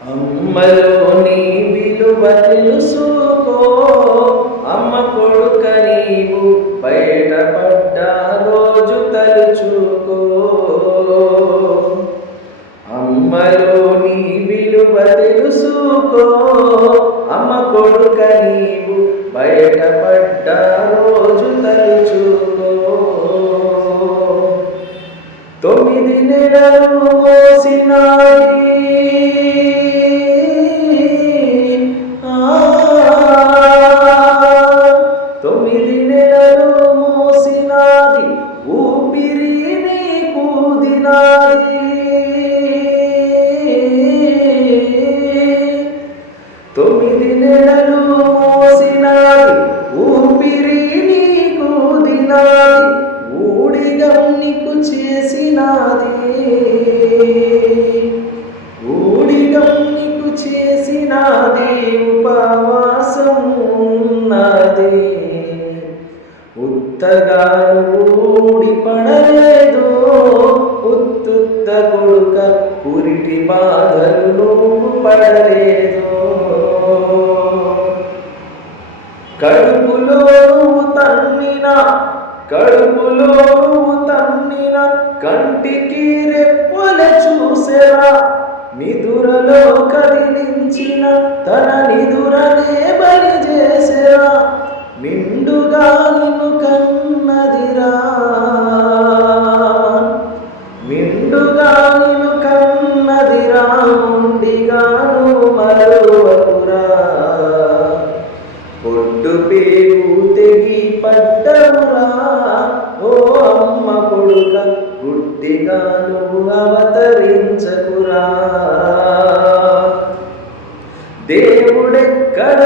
అమ్మలోని విలువ తెలుసుకో అమ్మ కొడుక నీవు బయటపడ్డ రోజు తలుచుకో. అమ్మలోని విలువ తెలుసుకో అమ్మ కొడుక నీవు బయటపడ్డ రోజు తలుచుకో. తొమ్మిది నెలలు మోసినాది ఊపిరి నీకు దినాది ఊడిగం నీకు చేసినాది. ఊడిగం నీకు చేసినాది ఉపవాసం ఉన్నది ఉత్తగా ఊడి ఉత్తుత్త కొడుక పురిటి బాధలు పడలేదు కడుపులో తన్నిన కడుపులో తన్నిన కంటికి రెప్పల చూసేరా నిదురలో కదిలించిన తన నిదురనే బలి చేసేరా నిండుగా నిన్ను కన్నదిరా. నిండుగా పొట్టు తెగి పడ్డవురా ఓ అమ్మ కొడుక గుడ్డిగా నువ్వు అవతరించకురా దేవుడెక్కడ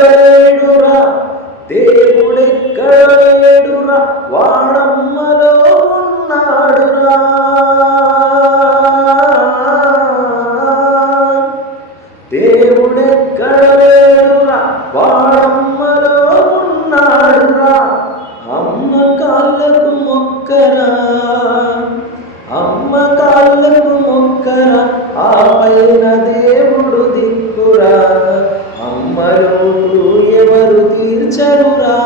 లేడురా? వాడమ్మలో ఉన్నాడురా. దేవుడెక్కడ ఆపైన దేవుడు దిక్కురా. అమ్మలోటు ఎవరు తీర్చరురా?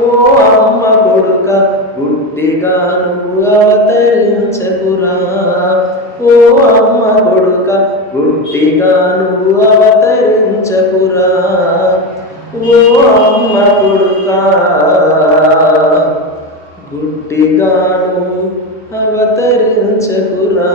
ఓ అమ్మ కొడుక గుడ్డిగా నువ్వు అవతరించకురా. ఓ అమ్మ కొడుక గుడ్డిగా నువ్వు అవతరించకురా. ఓ అమ్మ కొడుక గుడ్డిగాను అవతరించకురా.